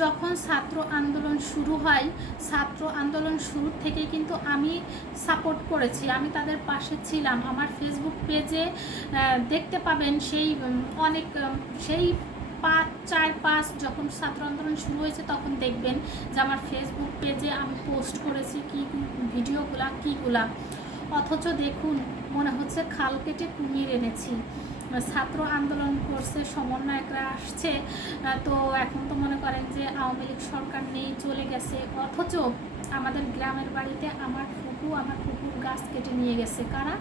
যখন ছাত্র আন্দোলন শুরু হয়, ছাত্র আন্দোলন শুরু থেকে কিন্তু আমি সাপোর্ট করেছি। আমি তাদের পাশে ছিলাম। আমার ফেসবুক পেজে দেখতে পাবেন সেই অনেক সেই পাঁচ, চার, পাঁচ যখন ছাত্র আন্দোলন শুরু হয়েছে তখন দেখবেন যে আমার ফেসবুক পেজে আমি পোস্ট করেছি কি ভিডিওগুলা কীগুলা। অথচ দেখুন, মনে হচ্ছে খাল কেটে কুমির এনেছি। ছাত্র আন্দোলন করছে, সমন্বয়করা আসছে তো এখন তো মনে করেন যে আওয়ামী লীগ সরকার নেই, চলে গেছে। অথচ আমাদের গ্রামের বাড়িতে আমার ফুপু, আমার ফুপুর গাছ কেটে নিয়ে গেছে। কারা?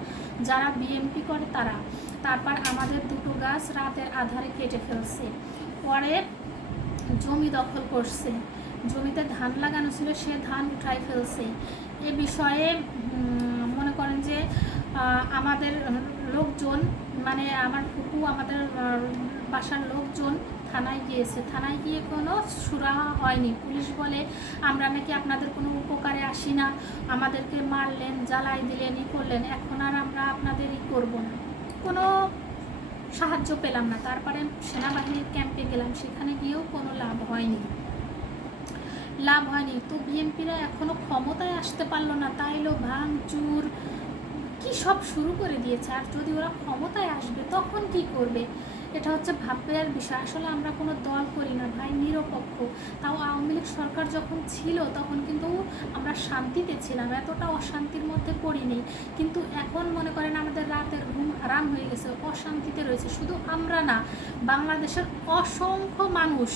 যারা বিএমপি করে তারা। তারপর আমাদের দুটো গাছ রাতের আধারে কেটে ফেলছে। পরে জমি দখল করছে। জমিতে ধান লাগানো ছিল, সে ধান উঠাই ফেলছে। এ বিষয়ে মনে করেন যে আমাদের লোকজন মানে আমার ফুপু, আমাদের বাসার লোকজন থানায় গিয়েছে। থানায় গিয়ে কোনো সুরাহা হয়নি। পুলিশ বলে, আমরা নাকি আপনাদের কোনো উপকারে আসি না। আমাদেরকে মারলেন, জ্বালাই দিলেন, ই করলেন। এখন আর আমরা আপনাদের ই করব না। কোনো সাহায্য পেলাম না। তারপরে সেনাবাহিনীর ক্যাম্পে গেলাম। সেখানে গিয়েও কোনো লাভ হয়নি। লাভ হয়নি। তো বিএনপিরা এখনও ক্ষমতায় আসতে পারল না। তাইলো ভাঙচুর কি সব শুরু করে দিয়েছে? আর যদি ওরা ক্ষমতায় আসবে, তখন কি করবে? এটা হচ্ছে ভাববার বিষয়। আসলে আমরা কোনো দল করি না ভাই, নিরপেক্ষ। তাও আওয়ামী লীগ সরকার যখন ছিল, তখন কিন্তু আমরা শান্তিতে ছিলাম। এতটা অশান্তির মধ্যে পড়িনি। কিন্তু এখন মনে করেন আমাদের রাতের ঘুম হারাম হয়ে গেছে, অশান্তিতে রয়েছে। শুধু আমরা না, বাংলাদেশের অসংখ্য মানুষ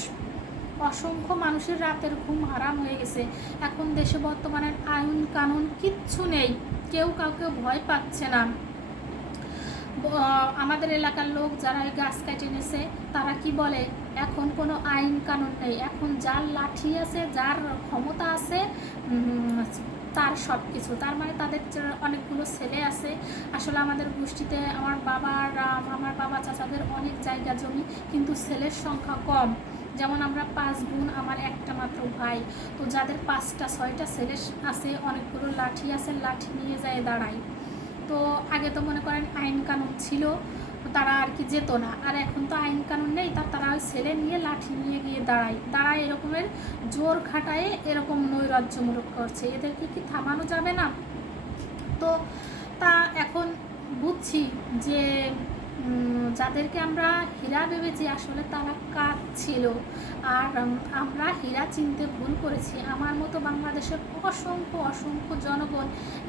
অসংখ্য মানুষের রাতের ঘুম হারাম হয়ে গেছে। এখন দেশে বর্তমানের আইন কানুন কিচ্ছু নেই। কেউ কাউকে ভয় পাচ্ছে না। আমাদের এলাকার লোক যারা এই গাছ কেটে এনেছে তারা কি বলে? এখন কোনো আইন কানুন নেই। এখন যার লাঠি আছে, যার ক্ষমতা আছে তার সব কিছু তার মানে তাদের অনেকগুলো ছেলে আছে, আসলে আমাদের গোষ্ঠীতে আমার বাবার আমার বাবা চাচাদের অনেক জায়গা জমি, কিন্তু ছেলের সংখ্যা কম। যেমন আমরা পাঁচ বোন, আমার একটা মাত্র ভাই। তো যাদের পাঁচটা, ছয়টা ছেলে আছে, অনেকগুলো লাঠি আছে, লাঠি নিয়ে যায় দাঁড়ায়। তো আগে তো মনে করেন আইন কানুন ছিল, তারা আর কি যেত না। আর এখন তো আইন কানুন নেই তার তারা ওই ছেলে নিয়ে লাঠি নিয়ে গিয়ে দাঁড়ায়। দাঁড়ায় এরকমের জোর খাটায়ে এরকম নৈরাজ্যমূলক করছে। এদেরকে কি থামানো যাবে না? তো তা এখন বুঝছি যে যাদেরকে আমরা হীরা ভেবেছি, আসলে তারা কাক ছিল আর আমরা হীরা চিনতে ভুল করেছি। আমার মতো বাংলাদেশের অসংখ্য অসংখ্য জনগণ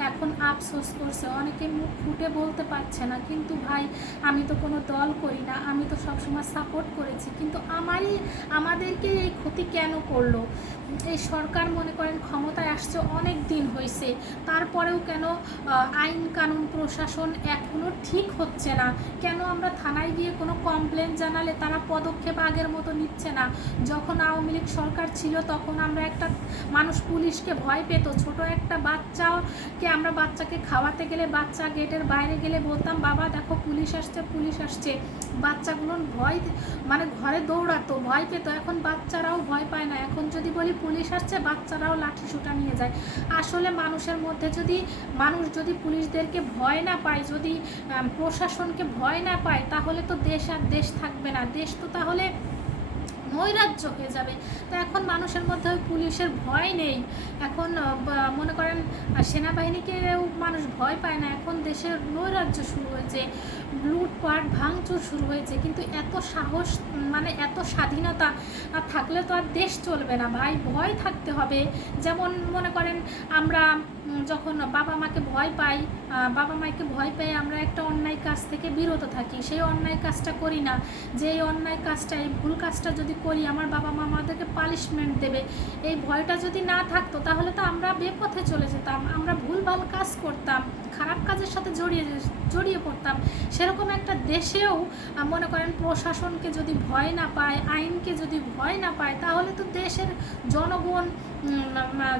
এখন আফসোস করছে। অনেকে মুখ ফুটে বলতে পারছে না, কিন্তু ভাই, আমি তো কোনো দল করি না, আমি তো সবসময় সাপোর্ট করেছি। কিন্তু আমারই, আমাদেরকে এই ক্ষতি কেন করল? এই সরকার মনে করেন ক্ষমতায় আসছে অনেক দিন হয়েছে তারপরেও কেন আইন কানুন প্রশাসন এখনও ঠিক হচ্ছে না? কেন আমরা থানায় গিয়ে কোনো কমপ্লেন জানালে তারা পদক্ষেপ আগের মতো নিচ্ছে না। যখন আওয়ামী লীগ সরকার ছিল তখন আমরা একটা মানুষ পুলিশকে ভয় পেত। ছোট একটা বাচ্চাকে আমরা বাচ্চাকে খাওয়াতে গেলে বাচ্চা গেটের বাইরে গেলে বলতাম, বাবা দেখো, পুলিশ আসছে পুলিশ আসছে। বাচ্চাগুলো ভয় মানে ঘরে দৌড়াতো, ভয় পেত। এখন বাচ্চারাও ভয় পায় না। এখন যদি বলি পুলিশ আসছে, বাচ্চারাও লাঠি সুটা নিয়ে যায়। আসলে মানুষের মধ্যে যদি মানুষ যদি পুলিশদেরকে ভয় না পায়, যদি প্রশাসনকে ভয় না পায়, তাহলে তো দেশ আর দেশ থাকবে না। দেশ তো তাহলে নৈরাজ্য হয়ে যাবে। তো এখন মানুষের মধ্যে ওই পুলিশের ভয় নেই। এখন মনে করেন সেনাবাহিনীকেও মানুষ ভয় পায় না। এখন দেশের নৈরাজ্য শুরু হয়েছে। লুটপাট, ভাঙচুর শুরু হয়েছে। কিন্তু এত সাহস মানে এত স্বাধীনতা থাকলে তো আর দেশ চলবে না। ভাই, ভয় থাকতে হবে। যেমন, মনে করেন, আমরা যখন বাবা মাকে ভয় পাই বাবা মাকে ভয় পেয়ে আমরা একটা অন্যায় কাজ থেকে বিরত থাকি। সেই অন্যায় কাজটা করি না। যে এই অন্যায় কাজটা, এই ভুল কাজটা যদি করি, আমার বাবা মা আমাদেরকে পানিশমেন্ট দেবে। এই ভয়টা যদি না থাকতো, তাহলে তো আমরা বেপথে চলে যেতাম। আমরা ভুল ভালো কাজ করতাম। খারাপ কাজের সাথে জড়িয়ে জড়িয়ে পড়তাম। সেরকম একটা দেশেও মনে করেন প্রশাসনকে যদি ভয় না পায়, আইনকে যদি ভয় না পায়, তাহলে তো দেশের জনগণ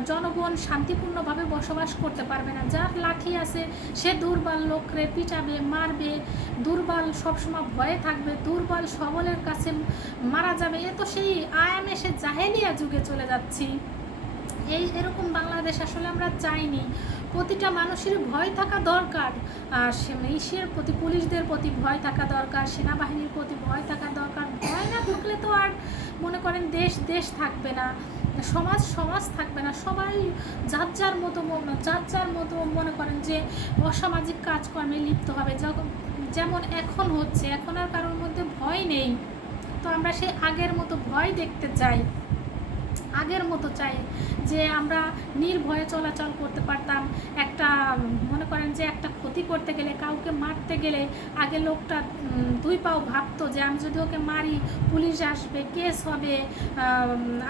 জনগণ শান্তিপূর্ণভাবে বসবাস করতে পারবে না। যার লাঠি আছে, সে দুর্বল লোকরে পিটাবে, মারবে। দুর্বল সবসময় ভয়ে থাকবে, দুর্বল সবলের কাছে মারা যাবে। এ তো সেই আয়াম এসে জাহেলিয়া যুগে চলে যাচ্ছি। এই, এরকম বাংলাদেশ আসলে আমরা চাইনি। প্রতিটা মানুষের ভয় থাকা দরকার। আর সে ইসের প্রতি, পুলিশদের প্রতি ভয় থাকা দরকার, সেনাবাহিনীর প্রতি ভয় থাকা দরকার। ভয় না ঢুকলে তো আর মনে করেন দেশ দেশ থাকবে না, সমাজ সমাজ থাকবে না। সবাই যার যার মতো যার যার মতো মনে করেন যে অসামাজিক কাজকর্মে লিপ্ত হবে। যেমন এখন হচ্ছে, এখন আর কারোর মধ্যে ভয় নেই। তো আমরা সেই আগের মতো ভয় দেখতে চাই। আগের মতো চাই, যে আমরা নির্ভয়ে চলাচল করতে পারতাম। একটা, মনে করেন যে একটা ক্ষতি করতে গেলে, কাউকে মারতে গেলে আগে লোকটা দুই পাও ভাবতো যে আমি যদি ওকে মারি, পুলিশ আসবে, কেস হবে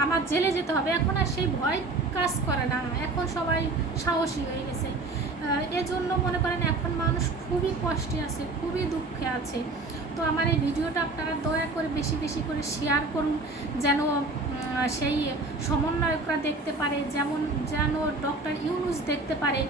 আমার জেলে যেতে হবে। এখন আর সেই ভয় কাজ করে না। এখন সবাই সাহসী হয়ে গেছে। এজন্য মনে করেন এখন মানুষ খুবই কষ্টে আছে, খুবই দুঃখে আছে। তো আমার এই ভিডিওটা আপনারা দয়া করে বেশি বেশি করে শেয়ার করুন, যেন সেই সমন্বয়করা দেখতে পারে, যেমন, যেন ডক্টর ইউনুস দেখতে পারে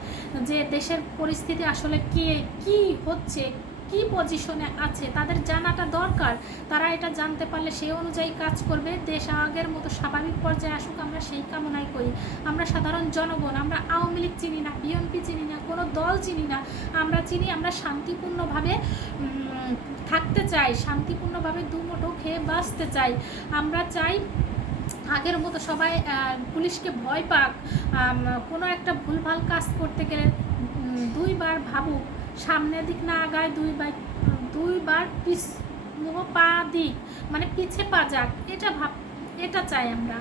যে দেশের পরিস্থিতি আসলে কে, কি হচ্ছে কি পজিশনে আছে, তাদের জানাটা দরকার। তারা এটা জানতে পারলে সেই অনুযায়ী কাজ করবে। দেশ আগের মতো স্বাভাবিক পর্যায়ে আসুক, আমরা সেই কামনাই করি। আমরা সাধারণ জনগণ, আমরা আওয়ামী লীগ চিনি না, বিএনপি চিনি না, কোনো দল চিনি না। আমরা চিনি, আমরা শান্তিপূর্ণভাবে থাকতে চাই, শান্তিপূর্ণভাবে দুমুঠো খেয়ে বাঁচতে চাই। আমরা চাই আগের মতো সবাই পুলিশকে ভয় পাক। কোনো একটা ভুলভাল কাজ করতে গেলে দুইবার ভাবুক। সামনের দিক না আগায় দুইবার দুইবার পিছ মুহ পা দিক মানে পিছে পা যাক, এটা ভাব এটা চাই আমরা।